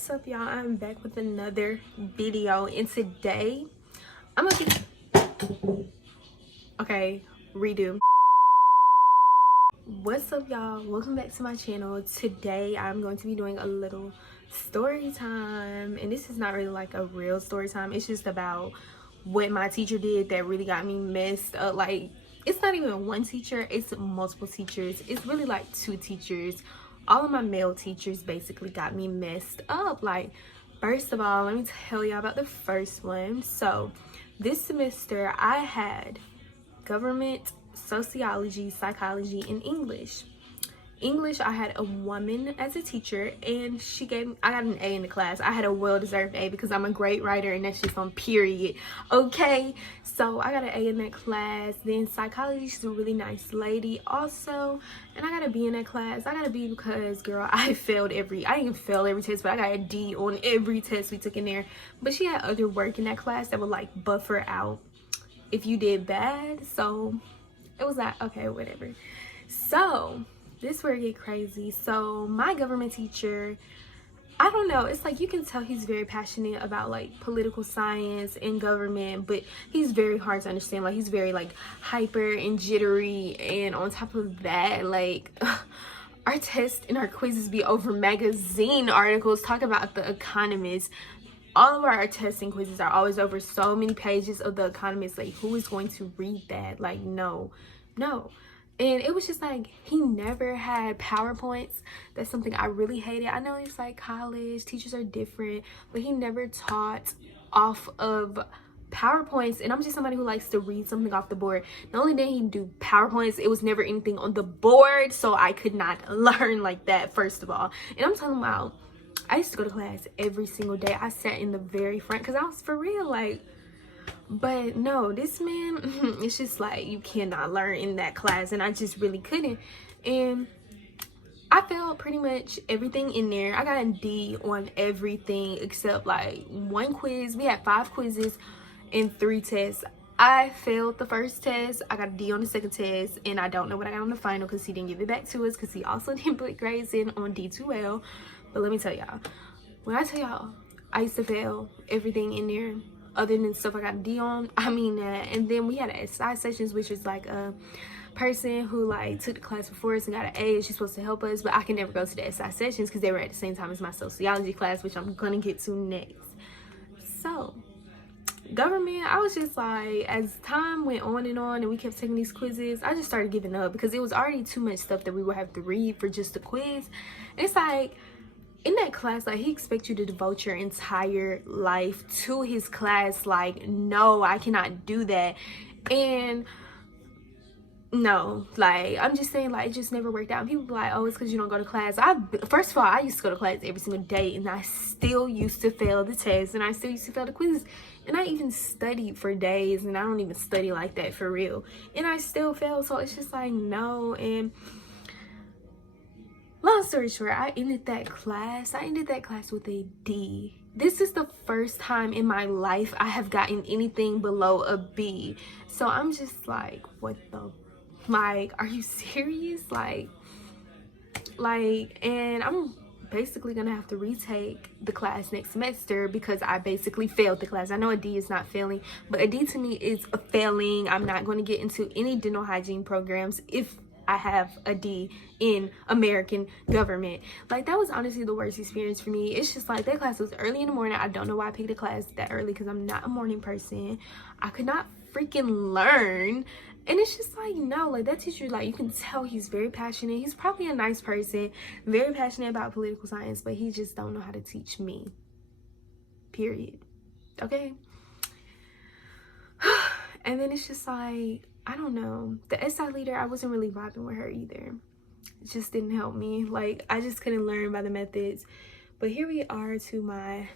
What's up, y'all? I'm back with another video, and today I'm gonna get redo. What's up, y'all? Welcome back to my channel. Today I'm going to be doing a little story time, and this is not really like a real story time. It's just about what my teacher did that really got me messed up. Like, it's not even one teacher, it's multiple teachers. It's really like two teachers. All of my male teachers basically got me messed up. Like, first of all, let me tell y'all about the first one. So this semester I had government, sociology, psychology, and English. I had a woman as a teacher, and I got an A in the class. I had a well-deserved A because I'm a great writer, and that's just on period. Okay, so I got an A in that class. Then psychology, she's a really nice lady also, and I got a B in that class. I got a B because, girl, I didn't fail every test, but I got a D on every test we took in there. But she had other work in that class that would like buffer out if you did bad. So it was like, okay, whatever. So this where it get crazy. So my government teacher, I don't know, it's like you can tell he's very passionate about like political science and government, but he's very hard to understand. Like, he's very like hyper and jittery, and on top of that, like our tests and our quizzes be over magazine articles talking about The Economist. All of our tests and quizzes are always over so many pages of The Economist. Like, who is going to read that? Like, no. And it was just like, he never had PowerPoints. That's something I really hated. I know it's like college, teachers are different, but he never taught off of PowerPoints. And I'm just somebody who likes to read something off the board. Not only did he do PowerPoints, it was never anything on the board, so I could not learn like that, first of all. And I'm talking about, I used to go to class every single day. I sat in the very front because I was for real, like. But no, this man, it's just like you cannot learn in that class, and I just really couldn't. And I failed pretty much everything in there. I got a D on everything except like one quiz. We had 5 quizzes and 3 tests. I failed the first test. I got a D on the second test, and I don't know what I got on the final because he didn't give it back to us because he also didn't put grades in on D2L. But let me tell y'all, when I tell y'all I used to fail everything in there other than stuff I got a D on, I mean that. And then we had SI sessions, which is like a person who like took the class before us and got an A, and she's supposed to help us, but I can never go to the SI sessions because they were at the same time as my sociology class, which I'm gonna get to next. So government, I was just like, as time went on and we kept taking these quizzes, I just started giving up because it was already too much stuff that we would have to read for just the quiz. And it's like, in that class, like, he expects you to devote your entire life to his class. Like, no, I cannot do that. And no, like, I'm just saying, like, it just never worked out. And people be like, oh, it's because you don't go to class. First of all, I used to go to class every single day, and I still used to fail the test, and I still used to fail the quizzes. And I even studied for days, and I don't even study like that for real, and I still fail. So it's just like, no. And long story short, I ended that class with a D. This is the first time in my life I have gotten anything below a B. So I'm just like, what the, like, are you serious? Like, and I'm basically gonna have to retake the class next semester because I basically failed the class. I know a D is not failing, but a D to me is a failing. I'm not going to get into any dental hygiene programs if I have a D in American government. Like, that was honestly the worst experience for me. It's just like, that class was early in the morning. I don't know why I picked a class that early because I'm not a morning person. I could not freaking learn. And it's just like, no, like, that teacher, like, you can tell he's very passionate. He's probably a nice person, very passionate about political science, but he just don't know how to teach me, period. Okay. And then it's just like, I don't know, the SI leader, I wasn't really vibing with her either. It just didn't help me. Like, I just couldn't learn by the methods. But here we are to my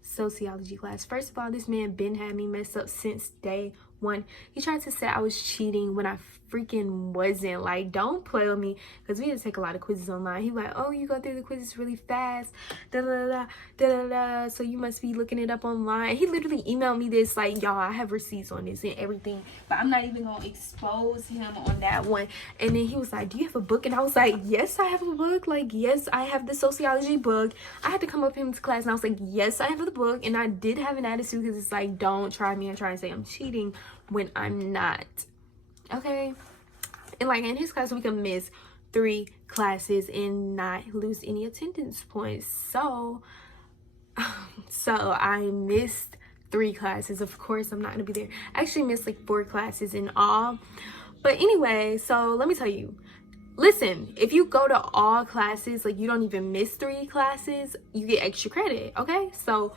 sociology class. First of all, this man Ben had me messed up since day one. He tried to say I was cheating when I freaking wasn't. Like, don't play with me, because we had to take a lot of quizzes online. He was like, oh, you go through the quizzes really fast, da da da da da da, so you must be looking it up online. He literally emailed me this, like, y'all, I have receipts on this and everything, but I'm not even gonna expose him on that one. And then he was like, do you have a book? And I was like, yes, I have a book. Like, yes, I have the sociology book. I had to come up into class and I was like, yes, I have the book. And I did have an attitude, because it's like, don't try me and try and say I'm cheating when I'm not. Okay? And like, in his class, we can miss 3 classes and not lose any attendance points. So I missed 3 classes. Of course, I'm not gonna be there. I actually missed like 4 classes in all. But anyway, so let me tell you, listen, if you go to all classes, like, you don't even miss 3 classes, you get extra credit. Okay? So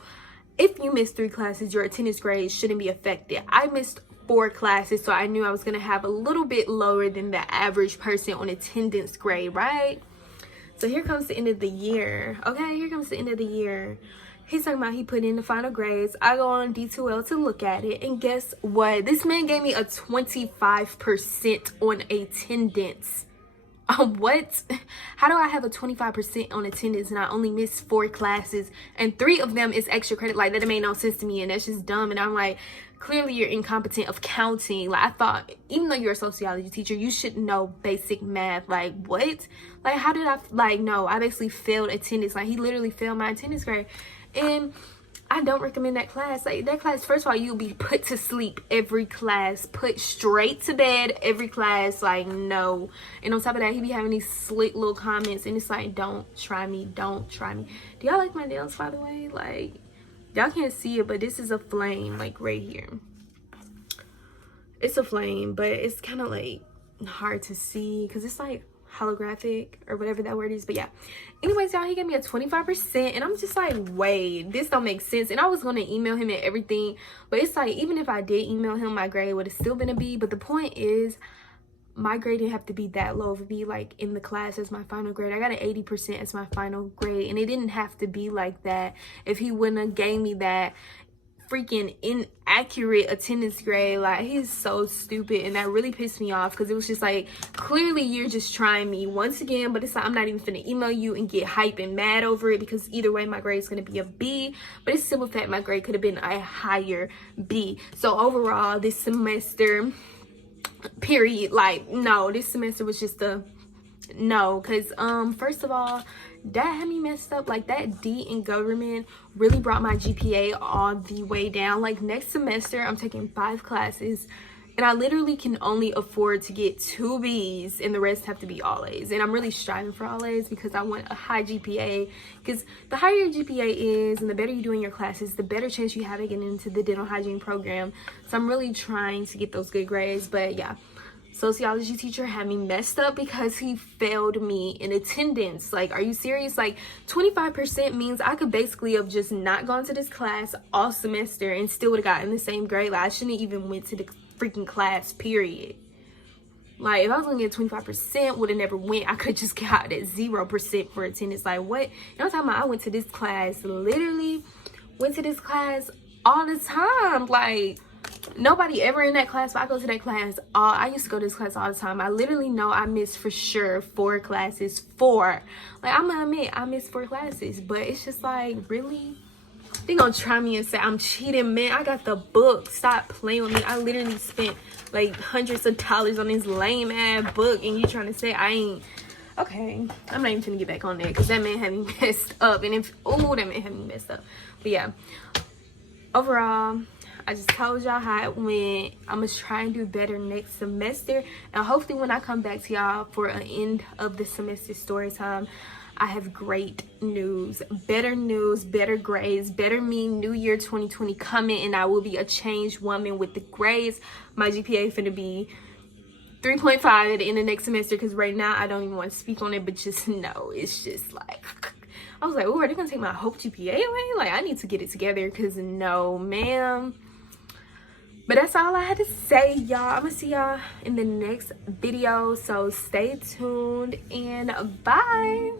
if you miss 3 classes, your attendance grade shouldn't be affected. I missed 4 classes, so I knew I was gonna have a little bit lower than the average person on attendance grade, right? So here comes the end of the year. Okay, here comes the end of the year. He's talking about he put in the final grades. I go on D2L to look at it, and guess what? This man gave me a 25% on attendance. What? How do I have a 25% on attendance and I only missed 4 classes and 3 of them is extra credit? Like, that made no sense to me, and that's just dumb. And I'm like, clearly you're incompetent of counting. Like, I thought, even though you're a sociology teacher, you should know basic math. Like, what? Like, how did I, like, no, I basically failed attendance. Like, he literally failed my attendance grade. And I don't recommend that class. Like, that class, first of all, you'll be put to sleep every class, put straight to bed every class. Like, no. And on top of that, he be having these slick little comments, and it's like, don't try me, don't try me. Do y'all like my nails, by the way? Like, y'all can't see it, but this is a flame, like, right here. It's a flame, but it's kind of like hard to see because it's like holographic or whatever that word is. But yeah, anyways, y'all, he gave me a 25%, and I'm just like, wait, this don't make sense. And I was going to email him and everything, but it's like, even if I did email him, my grade would have still been a B. But the point is, my grade didn't have to be that low to be like in the class as my final grade. I got an 80% as my final grade, and it didn't have to be like that if he wouldn't have gave me that freaking inaccurate attendance grade. Like, he's so stupid, and that really pissed me off because it was just like, clearly you're just trying me once again. But it's like, I'm not even finna email you and get hype and mad over it, because either way my grade is gonna be a B. But it's simple fact, my grade could have been a higher B. So overall, this semester, period, like, no, this semester was just a no. Because first of all, that had me messed up. Like, that D in government really brought my GPA all the way down. Like, next semester I'm taking 5 classes, and I literally can only afford to get 2 B's, and the rest have to be all A's. And I'm really striving for all A's because I want a high GPA, because the higher your GPA is and the better you do in your classes, the better chance you have of getting into the dental hygiene program. So I'm really trying to get those good grades. But yeah, sociology teacher had me messed up because he failed me in attendance. Like, are you serious? Like, 25% means I could basically have just not gone to this class all semester and still would have gotten the same grade. Like, I shouldn't even went to the freaking class, period. Like, if I was gonna get 25%, would have never went. I could just got at 0% for attendance. Like, what? You know what I'm talking about? I went to this class, literally went to this class all the time. Like, nobody ever in that class, but I go to that class. I used to go to this class all the time. I literally know I missed for sure 4 classes. 4. Like, I'm gonna admit I missed 4 classes, but it's just like, really? They gonna try me and say I'm cheating, man. I got the book. Stop playing with me. I literally spent like hundreds of dollars on this lame ass book, and you trying to say I ain't? Okay, I'm not even gonna get back on that because that man had me messed up. And if, oh, that man had me messed up. But yeah, overall, I just told y'all how it went. I'm gonna try and do better next semester, and hopefully when I come back to y'all for an end of the semester story time, I have great news, better grades, better me. New year 2020 coming, and I will be a changed woman with the grades. My GPA finna be 3.5 at the end of next semester, because right now I don't even want to speak on it, but just know it's just like, I was like, oh, are they gonna take my Hope GPA away? Like, I need to get it together, because no, ma'am. But that's all I had to say, y'all. I'm gonna see y'all in the next video, so stay tuned and bye.